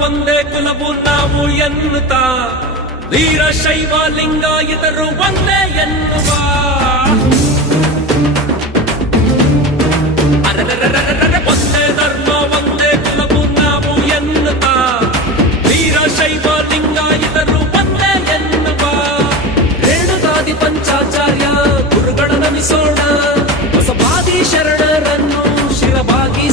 ಒಂದೇ ಕುಲವು ನಾವು ಎನ್ನುತ್ತಾ ವೀರಶೈವ ಲಿಂಗಾಯತರು ಒಂದೇ ಎನ್ನುವ ಒಂದೇ ಧರ್ಮ ಒಂದೇ ಕುಲವು ನಾವು ಎನ್ನುತ್ತಾ ವೀರಶೈವ ಲಿಂಗಾಯತರು ಒಂದೇ ಎನ್ನುವ ರೇಣುಕಾದಿ ಪಂಚಾಚಾರ್ಯ ಗುರುಗಳ ನಮಿಸೋಣ ಹೊಸಬಾದಿ ಶರಣರನ್ನು ಶಿರಬಾಗಿ